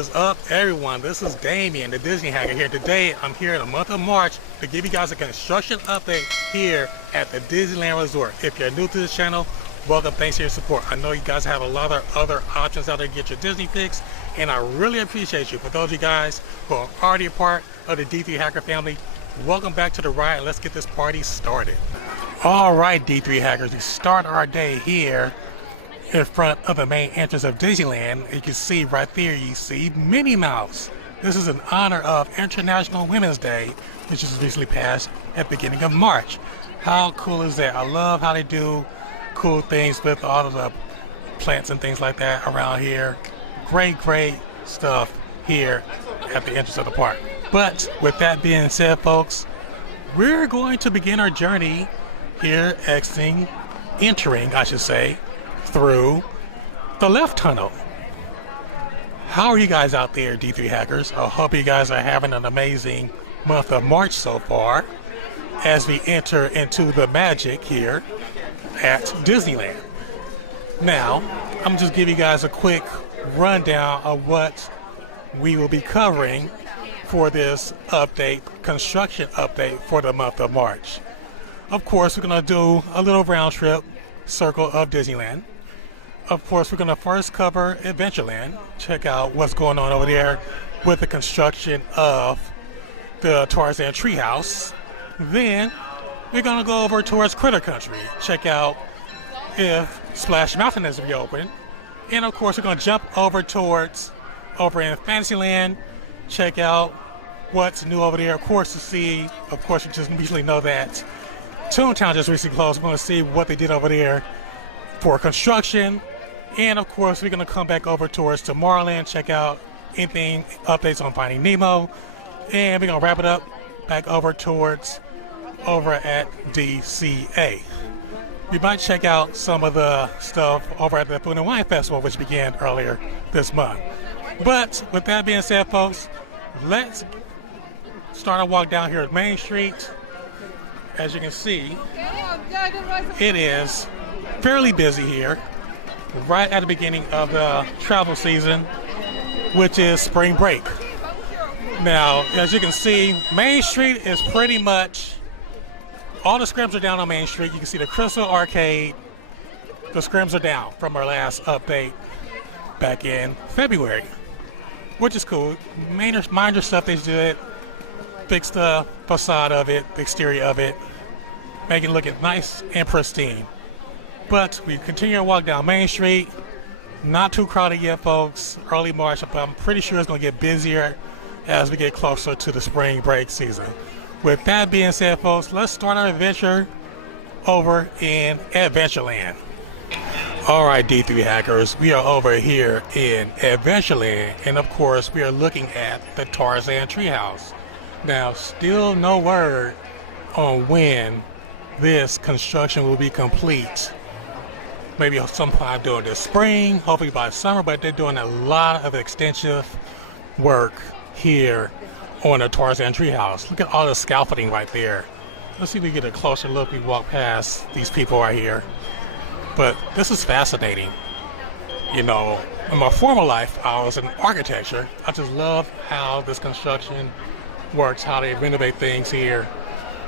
is up, everyone? This is Damien, the Disney Hacker here. Today, I'm here in the month of March to give you guys a construction update here at the Disneyland Resort. If you're new to this channel, welcome. Thanks for your support. I know you guys have a lot of other options out there to get your Disney fix, and I really appreciate you. For those of you guys who are already a part of the D3 Hacker family, welcome back to the ride, and let's get this party started. All right, D3 Hackers, we start our day here in front of the main entrance of Disneyland. You can see right there, you see Minnie Mouse. This is in honor of International Women's Day, which was recently passed at the beginning of March. How cool is that? I love how they do cool things with all of the plants and things like that around here. Great stuff here at the entrance of the park. But with that being said, folks, we're going to begin our journey here entering, I should say, through the left tunnel. How are you guys out there, D3 Hackers? I hope you guys are having an amazing month of March so far as we enter into the magic here at Disneyland. Now, I'm just giving you guys a quick rundown of what we will be covering for this update, construction update for the month of March. Of course, we're going to do a little round trip circle of Disneyland. Of course, we're going to first cover Adventureland, check out what's going on over there with the construction of the Tarzan Treehouse. Then we're going to go over towards Critter Country, check out if Splash Mountain has reopened. And of course, we're going to jump over in Fantasyland, check out what's new over there. Of course, you just recently know that Toontown just recently closed. We're going to see what they did over there for construction. And of course, we're going to come back over towards Tomorrowland, check out anything, updates on Finding Nemo. And we're going to wrap it up back over at DCA. We might check out some of the stuff over at the Food and Wine Festival, which began earlier this month. But with that being said, folks, let's start our walk down here at Main Street. As you can see, it is fairly busy here, right at the beginning of the travel season, which is spring break. Now, as you can see, Main Street is pretty much, all the scrims are down on Main Street. You can see the Crystal Arcade, the scrims are down from our last update back in February, which is cool. Minor stuff they did, fix the facade of it, the exterior of it, make it look nice and pristine. But we continue to walk down Main Street. Not too crowded yet, folks. Early March, but I'm pretty sure it's going to get busier as we get closer to the spring break season. With that being said, folks, let's start our adventure over in Adventureland. All right, D3 Hackers, we are over here in Adventureland, and of course, we are looking at the Tarzan Treehouse. Now, still no word on when this construction will be complete. Maybe sometime during the spring, hopefully by summer, but they're doing a lot of extensive work here on the Tarzan Treehouse. Look at all the scaffolding right there. Let's see if we get a closer look. We walk past these people right here. But this is fascinating. You know, in my former life, I was in architecture. I just love how this construction works, how they renovate things here,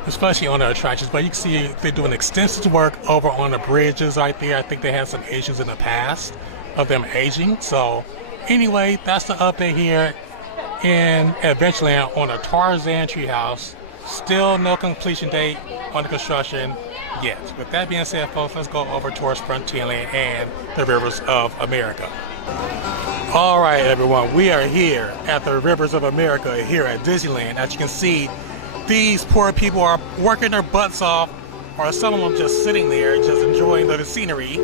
especially on the attractions. But you can see they're doing extensive work over on the bridges right there. I think they had some issues in the past of them aging. So anyway, that's the update here in Adventureland on the Tarzan Treehouse. Still no completion date on the construction yet. With that being said, folks, let's go over towards Frontierland and the Rivers of America. All right, everyone, we are here at the Rivers of America here at Disneyland. As you can see, these poor people are working their butts off, or some of them just sitting there, just enjoying the scenery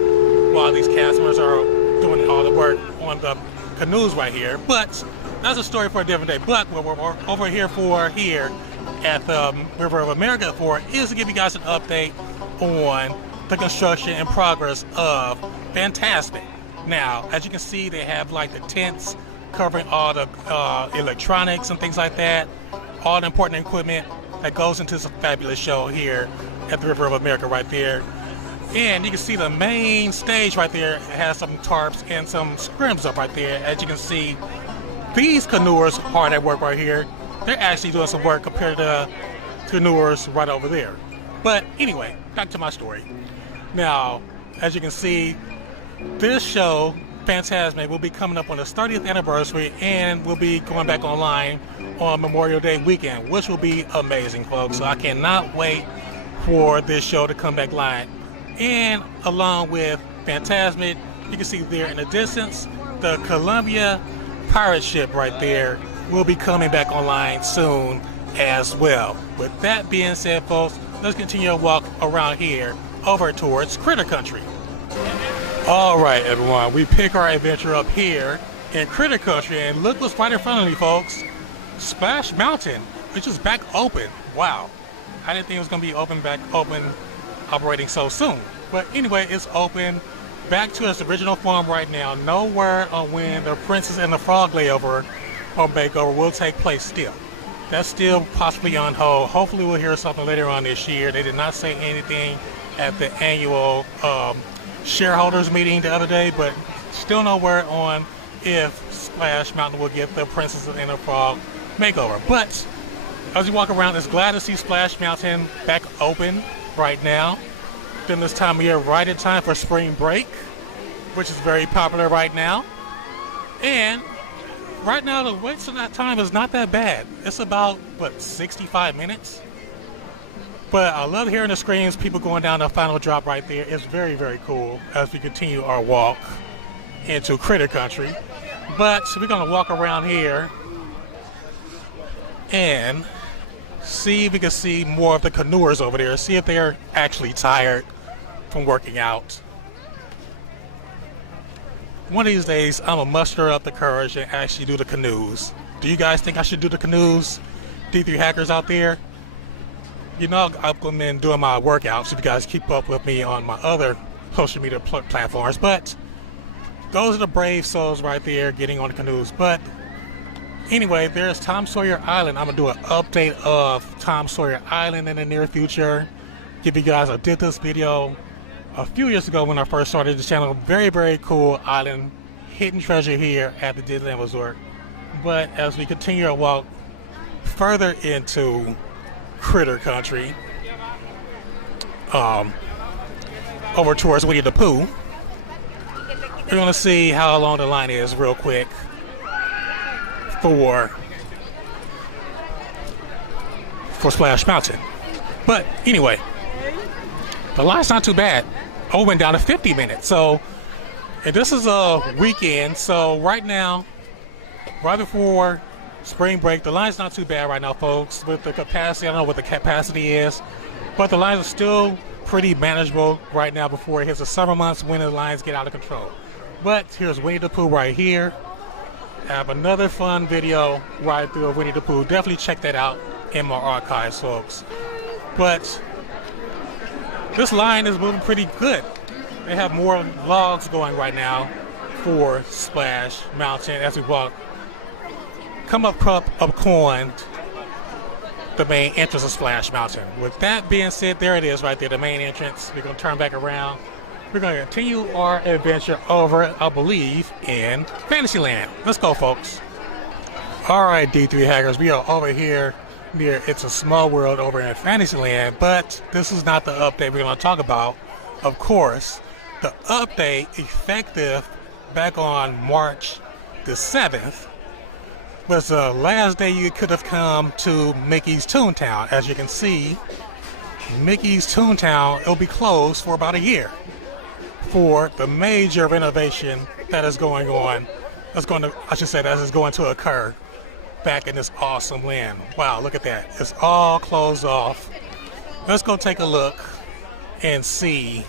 while these cast members are doing all the work on the canoes right here. But that's a story for a different day. But what we're over here for here at the River of America for is to give you guys an update on the construction and progress of Fantasmic. Now, as you can see, they have like the tents covering all the electronics and things like that, all the important equipment that goes into this fabulous show here at the River of America right there. And you can see the main stage right there has some tarps and some scrims up right there. As you can see, these canoers hard at work right here. They're actually doing some work compared to the canoers right over there. But anyway, back to my story. Now, as you can see, this show, Fantasmic, will be coming up on its 30th anniversary and will be going back online on Memorial Day weekend, which will be amazing, folks. So I cannot wait for this show to come back live. And along with Fantasmic, you can see there in the distance, the Columbia pirate ship right there will be coming back online soon as well. With that being said, folks, let's continue to walk around here over towards Critter Country. All right, everyone, we pick our adventure up here in Critter Country, and look what's right in front of me, folks. Splash Mountain, which is back open. Wow, I didn't think it was going to be back open, operating so soon. But anyway, it's open, back to its original form right now. No word on when the Princess and the Frog layover or makeover will take place still. That's still possibly on hold. Hopefully we'll hear something later on this year. They did not say anything at the annual shareholders meeting the other day, but still no word on if Splash Mountain will get the Princess and the Frog makeover. But as you walk around, it's glad to see Splash Mountain back open right now. Then this time of year, right in time for spring break, which is very popular right now. And right now, the wait for that time is not that bad. It's about, what, 65 minutes? But I love hearing the screams, people going down the final drop right there. It's very, very cool as we continue our walk into Critter Country. But we're going to walk around here and see if we can see more of the canoers over there, see if they're actually tired from working out. One of these days, I'm gonna muster up the courage and actually do the canoes. Do you guys think I should do the canoes? D3 hackers out there? You know, I've been doing my workouts if you guys keep up with me on my other social media platforms. But those are the brave souls right there getting on the canoes. But anyway, there's Tom Sawyer Island. I'm gonna do an update of Tom Sawyer Island in the near future. Give you guys, I did this video a few years ago when I first started the channel. Very, very cool island, hidden treasure here at the Disneyland Resort. But as we continue to walk further into Critter Country, over towards Winnie the Pooh, we're gonna see how long the line is real quick for Splash Mountain. But anyway, the line's not too bad. I went down to 50 minutes. So, and this is a weekend. So right now, right before spring break, the line's not too bad right now, folks. With the capacity, I don't know what the capacity is, but the lines are still pretty manageable right now before it hits the summer months when the lines get out of control. But here's Winnie the Pooh right here. I have another fun video right through of Winnie the Pooh. Definitely check that out in my archives, folks. But this line is moving pretty good. They have more logs going right now for Splash Mountain as we walk. Come up Coin, the main entrance of Splash Mountain. With that being said, there it is right there, the main entrance. We're going to turn back around. We're going to continue our adventure over, I believe, in Fantasyland. Let's go, folks. All right, D3 hackers, we are over here near It's a Small World over in Fantasyland, but this is not the update we're going to talk about. Of course, the update effective back on March the 7th was the last day you could have come to Mickey's Toontown. As you can see, Mickey's Toontown, it'll be closed for about a year for the major renovation that is going on. That is going to occur back in this awesome land. Wow, look at that. It's all closed off. Let's go take a look and see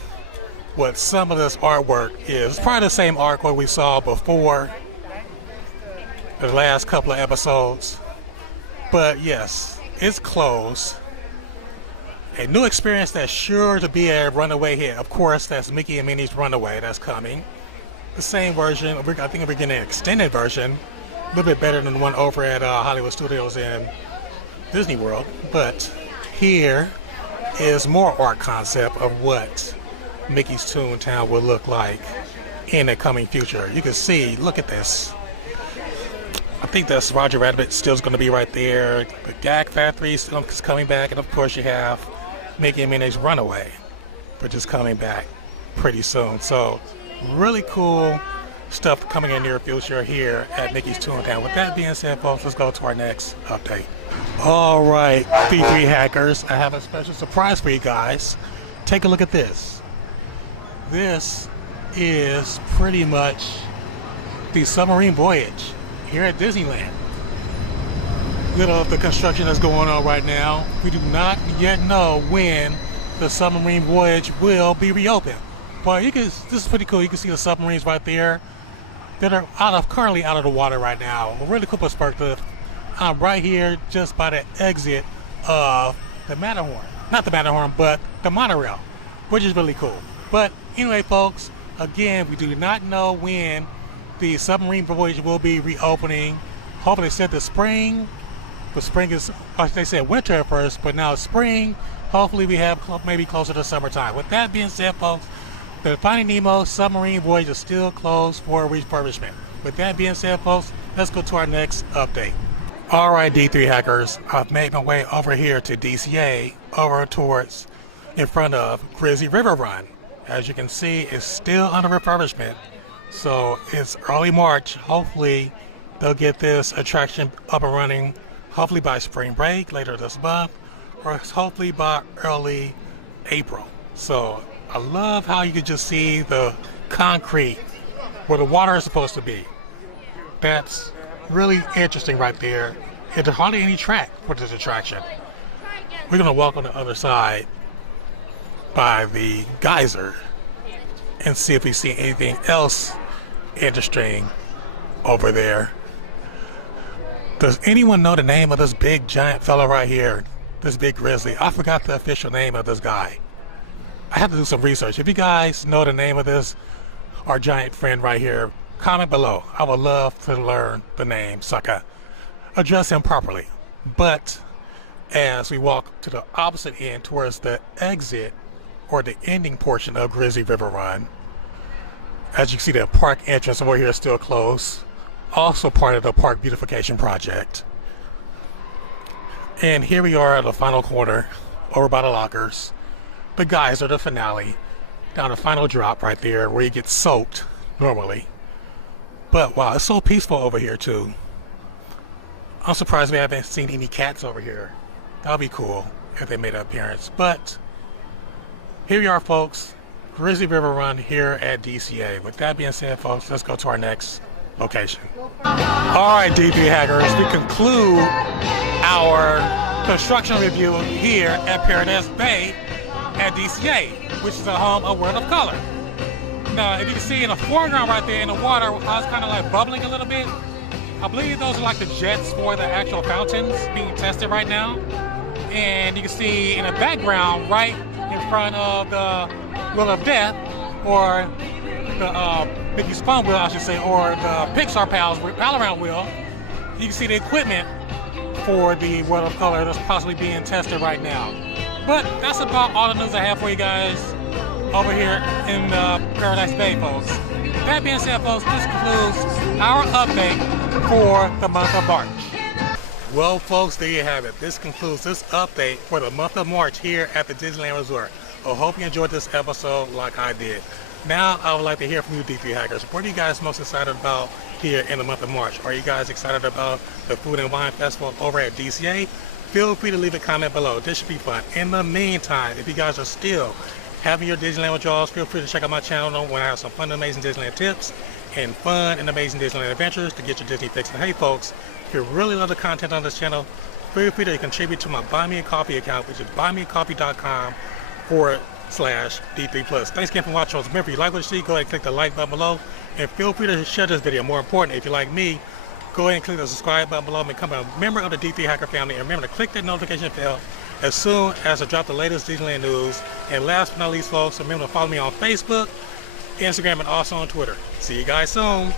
what some of this artwork is. It's probably the same artwork we saw before the last couple of episodes. But yes, it's closed. A new experience that's sure to be a runaway hit. Of course, that's Mickey and Minnie's Runaway that's coming. The same version. I think we're getting an extended version. A little bit better than the one over at Hollywood Studios in Disney World. But here is more art concept of what Mickey's Toontown will look like in the coming future. You can see, look at this. I think that's Roger Rabbit still going to be right there. The Gag Factory is coming back, and of course you have Mickey and Minnie's Runaway, which is coming back pretty soon. So really cool stuff coming in near future here at Mickey's Toontown. With that being said, folks, let's go to our next update. All right, D3 hackers, I have a special surprise for you guys. Take a look at this. This is pretty much the submarine voyage here at Disneyland. The construction that's going on right now. We do not yet know when the submarine voyage will be reopened. But this is pretty cool. You can see the submarines right there that are currently out of the water right now. A really cool perspective. I'm right here just by the exit of the Matterhorn. Not the Matterhorn, but the monorail, which is really cool. But anyway, folks, again, we do not know when the submarine voyage will be reopening. Hopefully they said the spring. The spring is, they said winter at first, but now it's spring. Hopefully we have maybe closer to summertime. With that being said, folks, the Finding Nemo submarine voyage is still closed for refurbishment. With that being said, folks, let's go to our next update. All right, D3 hackers, I've made my way over here to DCA, over towards in front of Grizzly River Run. As you can see, it's still under refurbishment. So it's early March. Hopefully they'll get this attraction up and running, hopefully by spring break later this month, or hopefully by early April. So I love how you can just see the concrete where the water is supposed to be. That's really interesting right there. And there's hardly any track for this attraction. We're gonna walk on the other side by the geyser and see if we see anything else interesting over there. Does anyone know the name of this big giant fella right here? This big grizzly. I forgot the official name of this guy. I have to do some research. If you guys know the name of this, our giant friend right here, comment below. I would love to learn the name so I can address him properly. But as we walk to the opposite end towards the exit or the ending portion of Grizzly River Run, as you can see, the park entrance over here is still closed. Also part of the park beautification project. And here we are at the final corner over by the lockers. The geyser, the finale, down the final drop right there where you get soaked normally. But wow, it's so peaceful over here too. I'm surprised we haven't seen any cats over here. That would be cool if they made an appearance. But here we are, folks. Grizzly River Run here at DCA. With that being said, folks, let's go to our next location. All right, D3 hackers, we conclude our construction review here at Paradise Bay at DCA, which is the home of World of Color. Now, if you can see in the foreground right there in the water, how it's kind of like bubbling a little bit, I believe those are like the jets for the actual fountains being tested right now. And you can see in the background, right in front of the Wheel of Death, or the Mickey's Fun Wheel, I should say, or the Pixar Pals Pal-Around Wheel, you can see the equipment for the World of Color that's possibly being tested right now. But that's about all the news I have for you guys over here in Paradise Bay, folks. That being said, folks, this concludes our update for the month of March. Well, folks, there you have it. This concludes this update for the month of March here at the Disneyland Resort. I hope you enjoyed this episode like I did. Now, I would like to hear from you, D3 hackers. What are you guys most excited about here in the month of March? Are you guys excited about the Food and Wine Festival over at DCA? Feel free to leave a comment below. This should be fun. In the meantime, if you guys are still having your Disneyland withdrawals, feel free to check out my channel when I have some fun and amazing Disneyland tips and fun and amazing Disneyland adventures to get your Disney fix. And hey, folks, if you really love the content on this channel, feel free to contribute to my Buy Me a Coffee account, which is buymeacoffee.com/D3+. Thanks again for watching. Remember, if you like what you see, go ahead and click the like button below. And feel free to share this video. More important, if you like me, go ahead and click the subscribe button below and become a member of the D3 Hacker family. And remember to click that notification bell as soon as I drop the latest Disneyland news. And last but not least, folks, remember to follow me on Facebook, Instagram, and also on Twitter. See you guys soon.